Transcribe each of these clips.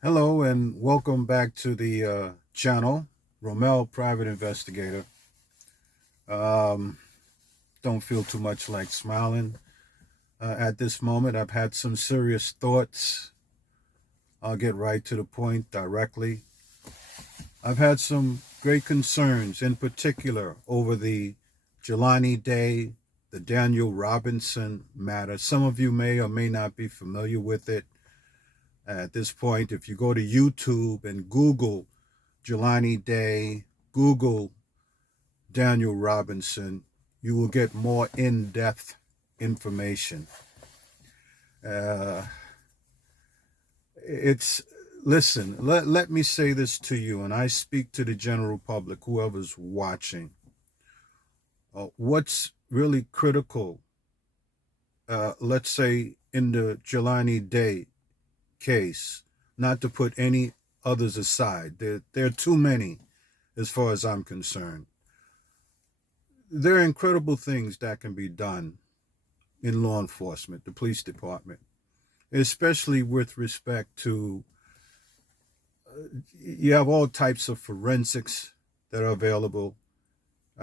Hello and welcome back to the channel, Romel, Private Investigator. Um, don't feel too much like smiling at this moment. I've had some serious thoughts. I'll get right to the point directly. I've had some great concerns, in particular, over the Jelani Day, the Daniel Robinson matter. Some of you may or may not be familiar with it. At this point, if you go to YouTube and Google Jelani Day, Google Daniel Robinson, you will get more in depth information. Uh, it's, listen, let me say this to you, and I speak to the general public, whoever's watching. What's really critical, let's say in the Jelani Day case, not to put any others aside, there are too many as far as I'm concerned. There are incredible things that can be done in law enforcement, the police department, especially with respect to you have all types of forensics that are available.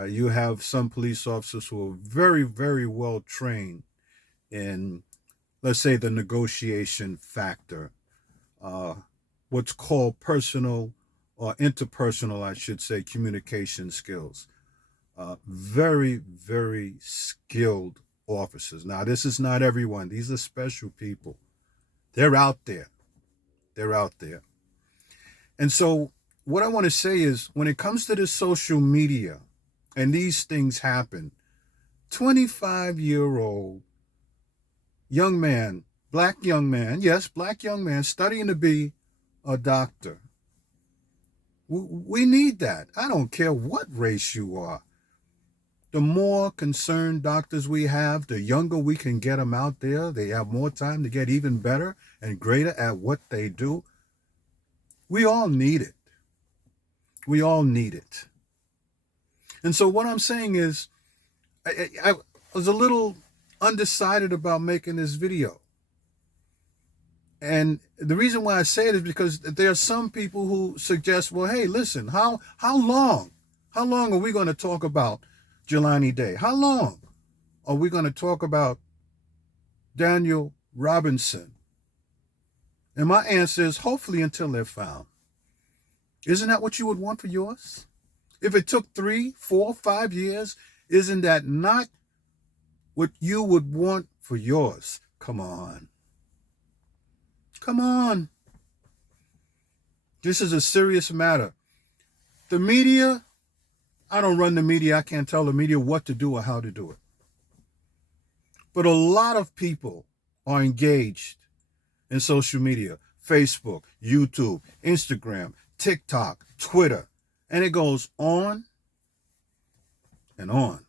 You have some police officers who are very, very well trained in, let's say, the negotiation factor, uh, what's called personal or interpersonal, I should say, communication skills. Very, very skilled officers. Now, this is not everyone. These are special people. They're out there. They're out there. And so, what I want to say is when it comes to the social media and these things happen, 25-year-old young man, black young man, yes, black young man, studying to be a doctor. We need that. I don't care what race you are. The more concerned doctors we have, the younger we can get them out there. They have more time to get even better and greater at what they do. We all need it. We all need it. And so what I'm saying is, I was a little undecided about making this video. And the reason why I say it is because there are some people who suggest, well, hey, listen, how long? How long are we going to talk about Jelani Day? How long are we going to talk about Daniel Robinson? And my answer is hopefully until they're found. Isn't that what you would want for yours? If it took 3, 4, 5 years, isn't that not what you would want for yours? Come on. Come on. This is a serious matter. The media, I don't run the media. I can't tell the media what to do or how to do it. But a lot of people are engaged in social media, Facebook, YouTube, Instagram, TikTok, Twitter, and it goes on and on.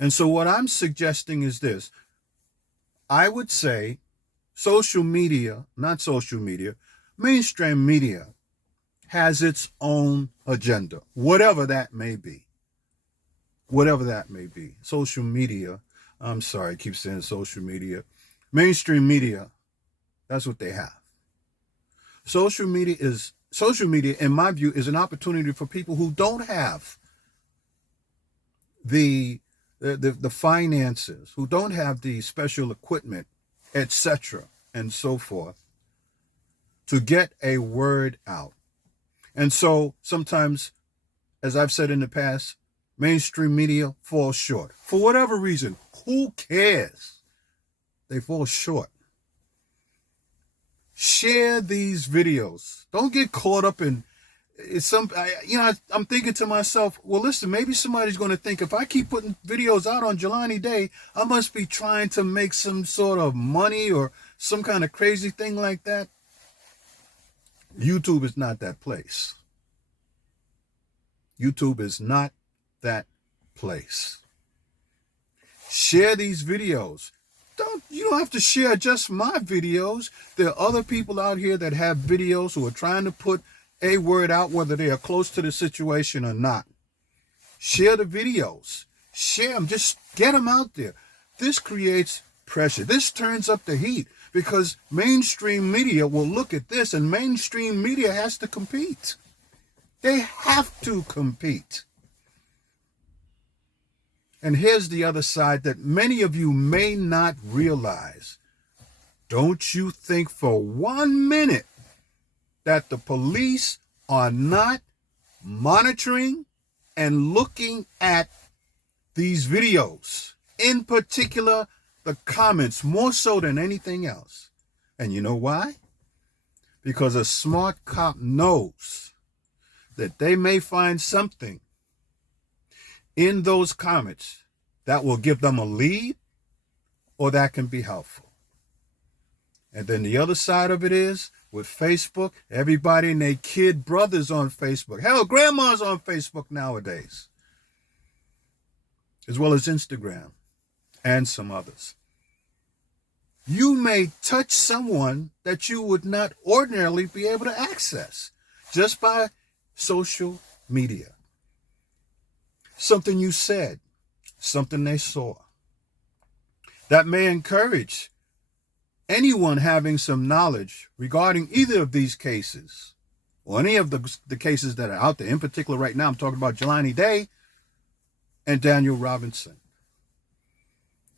And so what I'm suggesting is this. I would say social media, not social media, mainstream media has its own agenda, whatever that may be. Whatever that may be. Social media, I'm sorry, I keep saying social media. Mainstream media, that's what they have. Social media, in my view, is an opportunity for people who don't have the finances, who don't have the special equipment, etc., and so forth, to get a word out. And so sometimes, as I've said in the past, mainstream media falls short. For whatever reason, who cares? They fall short. Share these videos. Don't get caught up in I'm thinking to myself, well, listen, maybe somebody's going to think if I keep putting videos out on Jelani Day, I must be trying to make some sort of money or some kind of crazy thing like that. YouTube is not that place. YouTube is not that place. Share these videos. You don't have to share just my videos. There are other people out here that have videos who are trying to put a word out, whether they are close to the situation or not. Share the videos. Share them. Just get them out there. This creates pressure. This turns up the heat because mainstream media will look at this, and mainstream media has to compete. They have to compete. And here's the other side that many of you may not realize. Don't you think for 1 minute that the police are not monitoring and looking at these videos, in particular the comments, more so than anything else. And you know why? Because a smart cop knows that they may find something in those comments that will give them a lead or that can be helpful. And then the other side of it is, with Facebook, everybody and their kid brothers on Facebook. Hell, grandma's on Facebook nowadays, as well as Instagram and some others. You may touch someone that you would not ordinarily be able to access just by social media. Something you said, something they saw. That may encourage anyone having some knowledge regarding either of these cases or any of the cases that are out there. In particular, right now, I'm talking about Jelani Day and Daniel Robinson.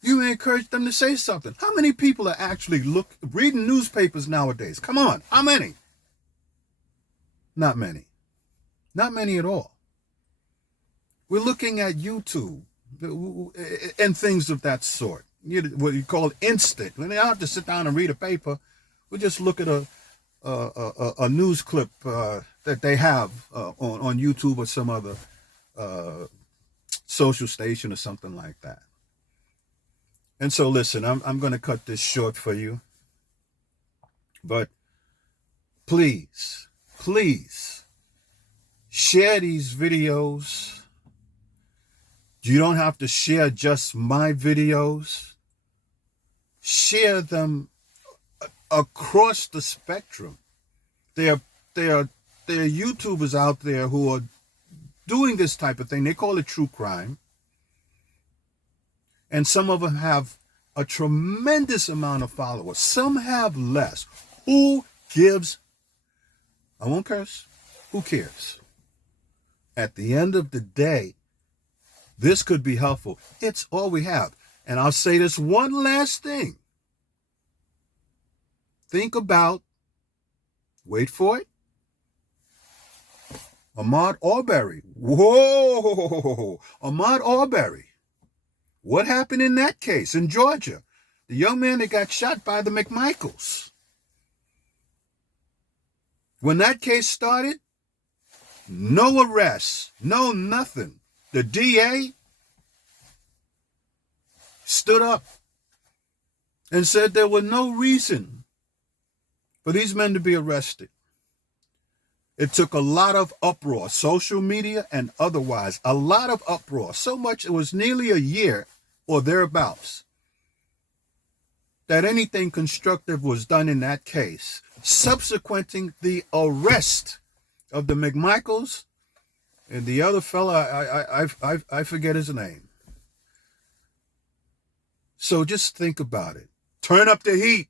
You may encourage them to say something. How many people are actually reading newspapers nowadays? Come on, how many? Not many. Not many at all. We're looking at YouTube and things of that sort. What you call instant. When they don't have to sit down and read a paper, we just look at a news clip that they have on YouTube or some other social station or something like that. And so, listen, I'm going to cut this short for you. But please, please share these videos. You don't have to share just my videos. Share them across the spectrum. There are YouTubers out there who are doing this type of thing. They call it true crime. And some of them have a tremendous amount of followers. Some have less. Who gives? I won't curse. Who cares? At the end of the day, this could be helpful. It's all we have. And I'll say this one last thing. Think about, wait for it, Ahmaud Arbery. Whoa! Ahmaud Arbery. What happened in that case in Georgia? The young man that got shot by the McMichaels. When that case started, no arrests, no nothing. The DA stood up and said there was no reason for these men to be arrested. It took a lot of uproar, social media and otherwise, a lot of uproar. So much it was nearly a year or thereabouts that anything constructive was done in that case, subsequenting the arrest of the McMichaels and the other fella, I forget his name. So just think about it. Turn up the heat.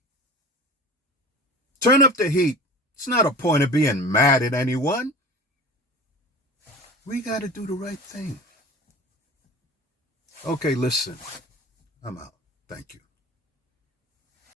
Turn up the heat. It's not a point of being mad at anyone. We got to do the right thing. Okay, listen. I'm out. Thank you.